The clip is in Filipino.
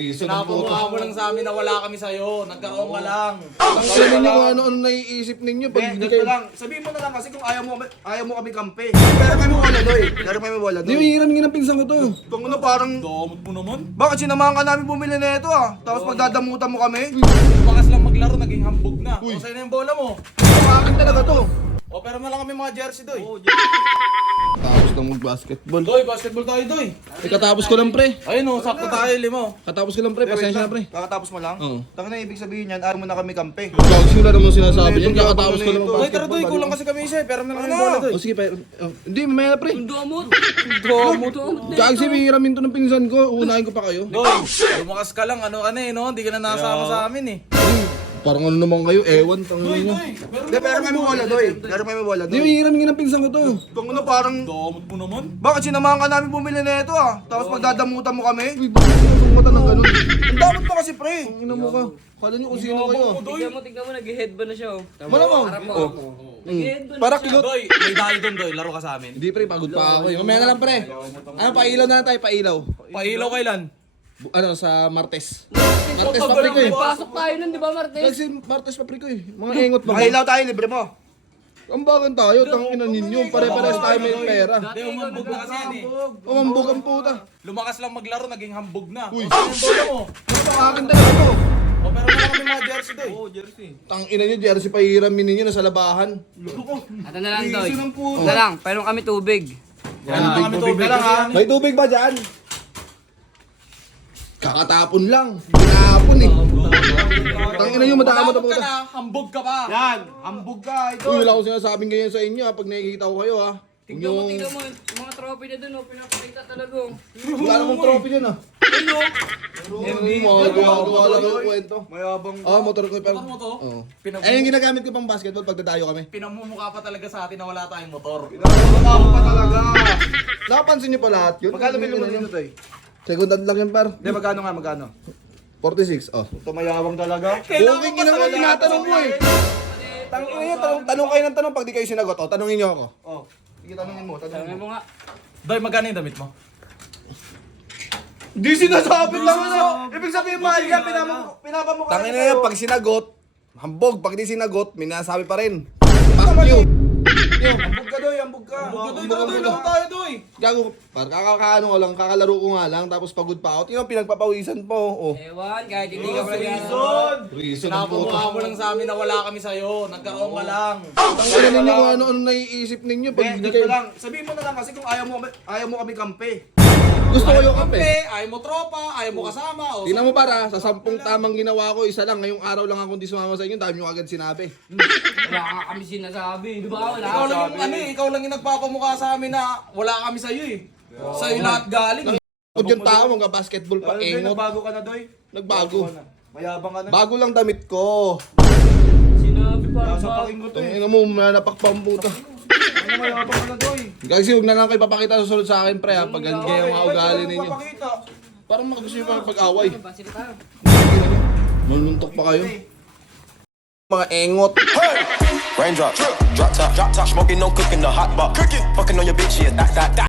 Pinapamukha mo lang sa amin na wala kami sa'yo. Nagkaroon ka lang. Ang sabi niyo kung ano-ano naiisip ninyo pag hindi kayo... lang. Sabihin mo na lang kasi kung ayaw mo kami kampe. Pero kami wala doy. Pero kami wala Di doy. hiram nga ng pinsan ko to. Kung ano parang... Damot mo naman. Bakit sinamahan ka namin bumili na ito ah? Tapos pagdadamutan mo kami? Lumakas lang maglaro, naging hambog na. O, sa'yo na yung bola mo. Ang akin talaga to. O, pero na lang kami mga jersey, Doy. Tapos lang mag-basketball. Doy, basketball tayo, Doy. Katapos ko lang pre. Ayun o, sakto tayo, limo. Katapos ko lang pre, pasensya na pre. Kakatapos mo lang? Oo. Taka na ibig sabihin yan, ayaw mo na kami kampe. Gags wala naman sinasabi niyan, kakatapos ko lang Doy, tara, mag-basketball. Doy, kulang kasi kami isa. Pero na lang yung bola, Doy. O sige pa, hindi mamaya na pre. Damot. Gags hiramin to ng pinsan ko, unahin ko pa kayo. Doy, lumakas ka lang. Ano ka na eh, no? Hindi ka na nasama sa amin eh. Parang ano naman kayo, ewan, tangin Doy, niyo. Doy. Pero kami wala doy. Pero kami wala Di doy. hiramin nga ng pinsan ko to. Kung ano parang... Damot mo naman. Bakit sinamahan ka namin bumili na ito ah? Tapos pagdadamutan mo kami? Uy, bakit yung mata ng ganun? Ang dapat pa kasi pre. Ang ina mo ka. Kala niyo kung sino kayo. Tignan mo, nag-headband na siya oh. Malamang. Oh. Nag-headband Para kilot. Doy, may dahil doon, Doy. Laro ka sa amin. Hindi pre, pagod pa ako eh. Mamaya na lang pre. Ano, pailaw na tayo, pailaw. Pailaw kailan? Ano, sa Martes. Martes pa pre ko eh. May pasok tayo nun, di ba Martes? Kasi Martes pa pre ko eh. Mga engot ba? Makilaw tayo, libre mo. Ang bagan tayo, tangina ninyo. Pare-pares tayo may pera. Hindi, umambog na kasi yan eh. Umambog ang puta. Lumakas lang maglaro, naging hambog na. Uy. O, sa'yo yung bola mo. Ano ang akin talaga to? O, pero na lang kami mga jersey, Doy. Tangina nyo, jersey pa hiramin ninyo nasa labahan. Ito na lang, Doy. Sino ng puto? Ito na lang, painom kami tubig. Yan na kami tubig lang ha. May tubig ba dyan? Kakatapon lang. Pinapon eh. Tangina nyo, madamot ang Madamot ka puta. na, hambog ka pa. Yan, hambog ka ito. Uy, wala akong sinasabing ganyan sa inyo ha, pag nakikita ko kayo ha. Tignan mo, yung mga trophy na dun oh, pinapakita talaga oh. Wala namang trophy dyan ha. Ayun oh. Mga gawa lang yung kwento. Mayabang. Motor ko pero... Motor mo to? Oo. Pinam- Eh, yung ginagamit ko pang basketball pag dadayo kami. Pinamumukha pa talaga sa atin na wala tayong motor. Pinapakita pa talaga. Nakapansin niyo pa lahat yun? Magkano bilhin mo dito tayo? Secondhand lang yan par. Hindi, magkano nga, magkano? 46, oh. Ito mayabang talaga. Okay, ginawa tinatanong mo eh. Tanong niyo, tanong kayo ng tanong pag di kayo sinagot. Oh, tanongin niyo ako. Oh, sige tanongin mo, tanongin Tanungin mo. mo nga. Doy, magkano yung damit mo? Di sinasabi lang ano. Ibig sabihin mahal yan, pinapamukha. Tangin na yan, pag sinagot, hambog. Pag di sinagot, minasabi pa rin. Fuck you. Hambog ka doy, hambog ka. Doy, tara, Doy, laro tayo, Doy. Gago, par kakakaano ko lang, kakalaro ko nga lang, tapos pagod pa ako. Tingnan, pinagpapawisan po. Oh. Ewan, kahit hindi ka pala Reason ang puta. Pinapamukha mo lang sa amin na wala kami sa'yo. Nagkaroon ka lang. Tangin ninyo kung ano-ano naiisip ninyo pag hindi Ganito kayo... lang. Sabihin mo na lang kasi kung ayaw mo kami kampe. Gusto ko yung Kampe, kape. ayaw mo tropa, ayaw mo kasama. O, Tingnan mo para, sa 10 tamang ginawa ko, isa lang. Ngayong araw lang ako hindi sumama sa inyo, dami nyo agad sinabi. Wala ka kami sinasabi, di ba? Wala ikaw lang yung ano eh, ikaw lang yung nagpapamukha sa amin na wala kami sa'yo eh. Sa'yo lahat galing eh. Kung yung tao, mga basketball pa, Ano doy, engot. nagbago ka na doy? Nagbago. Mayabang ka na. Bago lang damit ko. Sinabi parang Nasa bago. paking ko to eh. Tangina mo, manapak pa ang puta. Ano mayabang ka na doy? Kasi huwag na lang kayo papakita susunod sa akin, pre, ha, pag ganyan ang mga ugali ninyo. Papakita. Parang gusto nyo pa pag-away. Basi na tayo. Manuntok pa kayo. Mga engot. Raindrop, drop top, smoking, no cooking, the hot pot. Fucking on your bitch, yeah, that.